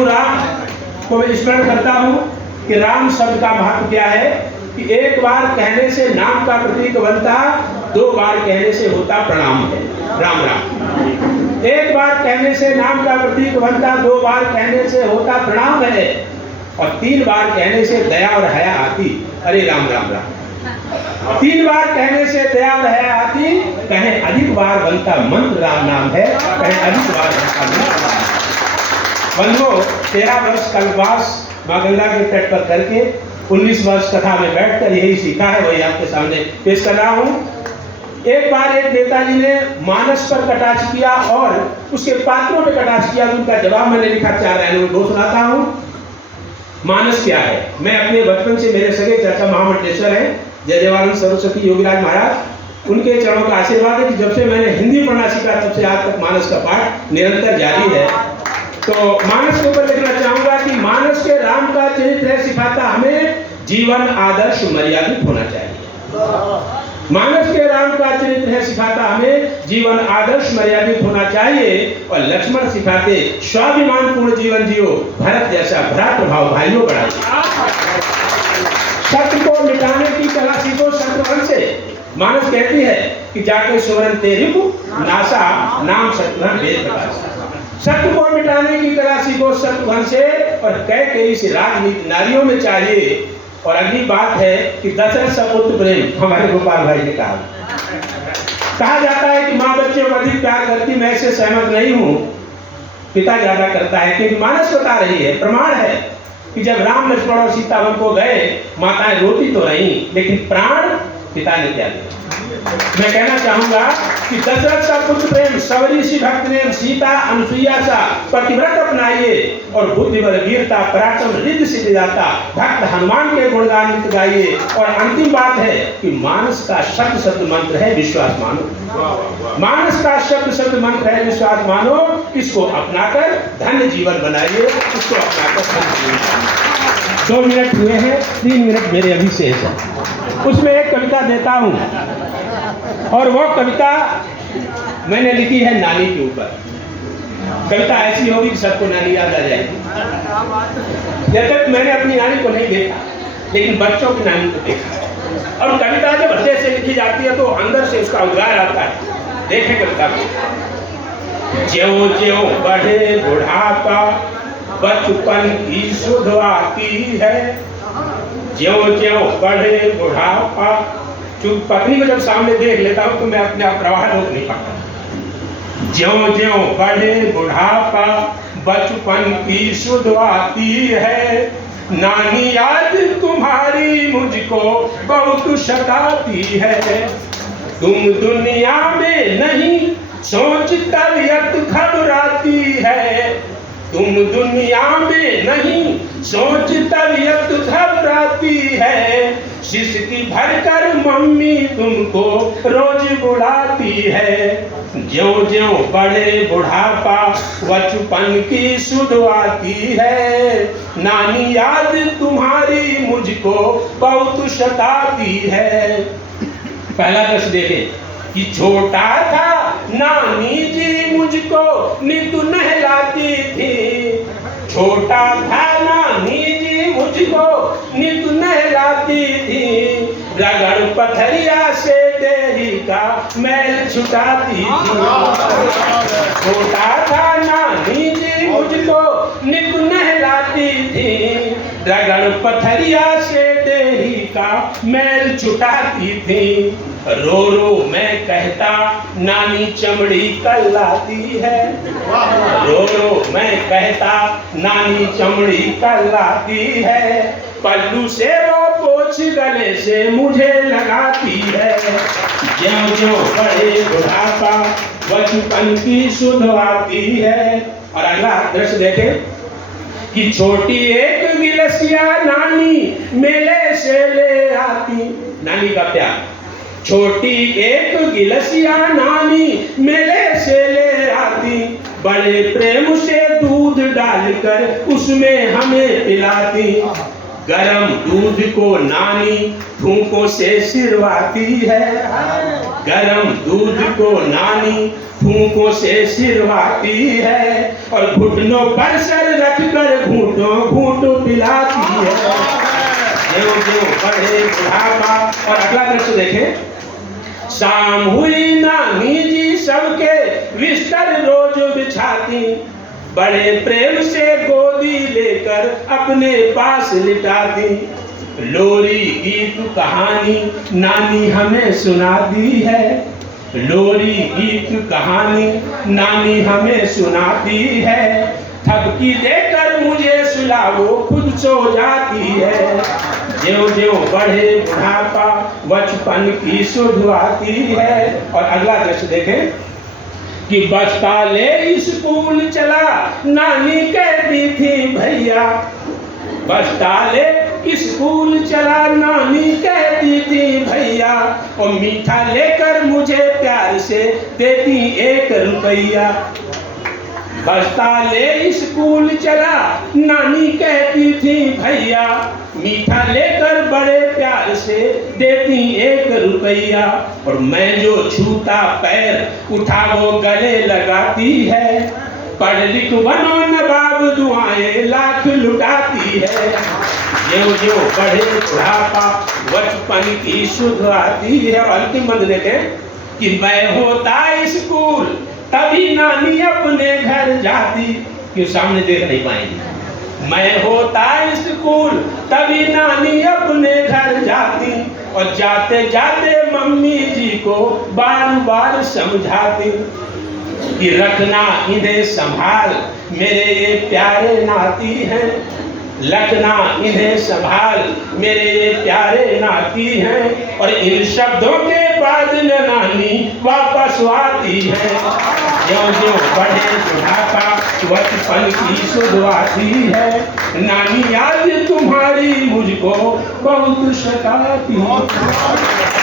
प्रभु राम को मैं स्मरण करता हूँ कि राम शब्द का महत्व क्या है कि एक बार कहने से नाम का प्रतीक बनता, 2 बार कहने से होता प्रणाम है। राम राम। एक बार कहने से नाम का प्रतीक बनता, 2 बार कहने से होता प्रणाम है, और 3 बार कहने से दया और हया आती। अरे राम राम राम। 3 बार कहने से दया और हया आती, कहें अधिक बार बनता मंत्र राम नाम है, कहें अधिक बार बनता मंत्र। बंधुओं, 13 वर्ष कल्पवास माँ गंगा के तट पर करके 19 वर्ष कथा में बैठकर यही सीखा है, वही आपके सामने पेश कर रहा हूँ। एक बार एक नेताजी ने मानस पर कटाक्ष किया और उसके पात्रों पे कटाक्ष किया, उनका जवाब मैंने लिखा 4 लाइनों में, 2 सुनाता हूँ। मानस क्या है? मैं अपने बचपन से, मेरे सगे चाचा महामंडलेश्वर हैं, जय देवानंद सरस्वती योगीराज महाराज, उनके चरणों का आशीर्वाद है कि जब से मैंने हिंदी पढ़ना सीखा तब से आज तक मानस का पाठ निरंतर जारी है। तो मानस के ऊपर लिखना चाहूंगा कि मानस के राम का चरित्र सिखाता हमें जीवन आदर्श मर्यादित होना चाहिए। मानस के राम का चरित्र सिखाता हमें जीवन आदर्श मर्यादित होना चाहिए, और लक्ष्मण सिखाते स्वाभिमान पूर्ण जीवन जियो, भरत जैसा भ्रातृभाव भाइयों बढ़ाइए। शत्रु को मिटाने की कला सीखो शत्रुघ्न से। मानस कहती है कि जाके सुवर्ण तेरी को नासा नाम शत्रुघ्न वेद प्रकाश। शत्रु को मिटाने की कला सीखो शत्रुघ्न से, और कैकेयी से राजनीति नारियों में चाहिए। और अगली बात है कि दशरथ सपुत्र प्रेम, हमारे गोपाल भाई ने कहा जाता है कि माँ बच्चों को अधिक प्यार करती, मैं इससे सहमत नहीं हूँ। पिता ज्यादा करता है, क्योंकि मानस बता रही है, प्रमाण है कि जब राम लक्ष्मण और सीता वन को गए, माताएं रोती तो रही, लेकिन प्राण पिता ने त्याग दिया। मैं कहना चाहूंगा कि दशरथ का पुत्र प्रेम, सबरी सी भक्त ने सीता अनुसुईया सा पतिव्रत अपनाइए, और बुद्धि बल वीरता पराक्रम रिद्धि सिद्धि दाता भक्त हनुमान के गुणगान नित्य गाइए। और अंतिम बात है कि मानस का शब्द शब्द मंत्र है विश्वास मानो। मानस का शब्द शब्द मंत्र है विश्वास मानो। इसको अपनाकर धन्य जीवन बनाइए, इसको अपनाकर धन्य जीवन। 2 मिनट हुए हैं, 3 मिनट मेरे अभी शेष है। उसमें एक कविता देता हूँ, और वो कविता मैंने लिखी है नानी के ऊपर। कविता ऐसी होगी कि सबको नानी याद आ जाएगी। जब तक मैंने अपनी नानी को नहीं देखा, लेकिन बच्चों की नानी को देखा। और कविता जब हृदय से लिखी जाती है तो अंदर से उसका उद्गार आता है। देखें कविता को। ज्यों ज्यों बढ़े बुढ़ापा बचपन की सुध आती है, ज्यों ज्यों बढ़े बुढ़ापा। चूंकि पत्नी को जब सामने देख लेता हूं तो मैं अपने आप प्रवाह रोक नहीं पाता। ज्यों ज्यों बढ़े बुढ़ापा बचपन की सुध आती है, नानी याद तुम्हारी मुझको बहुत सताती है। तुम दुनिया में नहीं सोच तबीयत घबराती है, तुम दुनिया में नहीं सोच तबीयत घबराती है। सिसकी भरकर मम्मी तुमको रोज बुलाती है। ज्यों ज्यों बढ़े बुढ़ापा बचपन की सुध आती है, नानी याद तुम्हारी मुझको बहुत सताती है। पहला प्रश्न देखें कि छोटा था नानी जी मुझको नित नहलाती थी, छोटा था नानी जी मुझको नित नहलाती थी। रगड़ पथरिया से देही का मैल छुटाती थी। छोटा था नानी जी मुझको नित नहलाती थी, रगड़ पथरिया से देही का मैल छुटाती थी। रो रो मैं कहता नानी चमड़ी कल्लाती है, रो रो मैं कहता नानी चमड़ी कल्लाती है। पल्लू से वो पोछ गले से मुझे लगाती है। ज्यों ज्यों बढ़े बुढ़ापा बचपन की सुध आती है। और अगला दृश्य देखें कि छोटी एक गिलसिया नानी मेले से ले आती। नानी का प्यार। छोटी एक गिलसिया नानी मेले से ले आती, बड़े प्रेम से दूध डालकर उसमें हमें पिलाती। गरम दूध को नानी फूंकों से सिरवाती है। गरम दूध को नानी फूंकों से सिरवाती है और घुटनों पर सर रखकर घूंटों घूंटों पिलाती है। जो जो बड़े बुढ़ापा। और अगला दृश्य देखें, शाम हुई नानी जी सबके बिस्तर रोज बिछाती, बड़े प्रेम से गोदी लेकर अपने पास लिटाती। लोरी गीत कहानी नानी हमें सुनाती है, लोरी गीत कहानी नानी हमें सुनाती है। थपकी देकर मुझे सुला वो खुद सो जाती है। ज्यों ज्यों बढ़े बुढ़ापा बचपन की सुध आती है। और अगला दृश्य देखें कि बचता ले स्कूल चला नानी कहती थी भैया, बचता ले स्कूल चला नानी कहती थी भैया, और मीठा लेकर मुझे प्यार से देती 1 रुपया। बचता ले स्कूल चला नानी कहती थी भैया, मीठा लेकर बड़े प्यार से देती 1 रुपया। और मैं जो छूता पैर उठा वो गले लगाती है, पढ़ लिख बनो नवाब दुआएं लाख लुटाती है। जो जो बढ़े बुढ़ापा बचपन की सुध आती है। और अंतिम मंद देखें कि मैं होता स्कूल तभी नानी अपने घर जाती, क्यों सामने देख नहीं पाएंगे। मैं होता स्कूल तभी नानी अपने घर जाती, और जाते जाते मम्मी जी को बार बार समझाती कि रखना इन्हें संभाल मेरे ये प्यारे नाती हैं, रखना इन्हें संभाल मेरे ये प्यारे नाती हैं। और इन शब्दों के बाद नानी वापस आती है। ज्यों ज्यों बढ़े बुढ़ापा बचपन की सुध आती है, नानी याद तुम्हारी मुझको बहुत सताती है।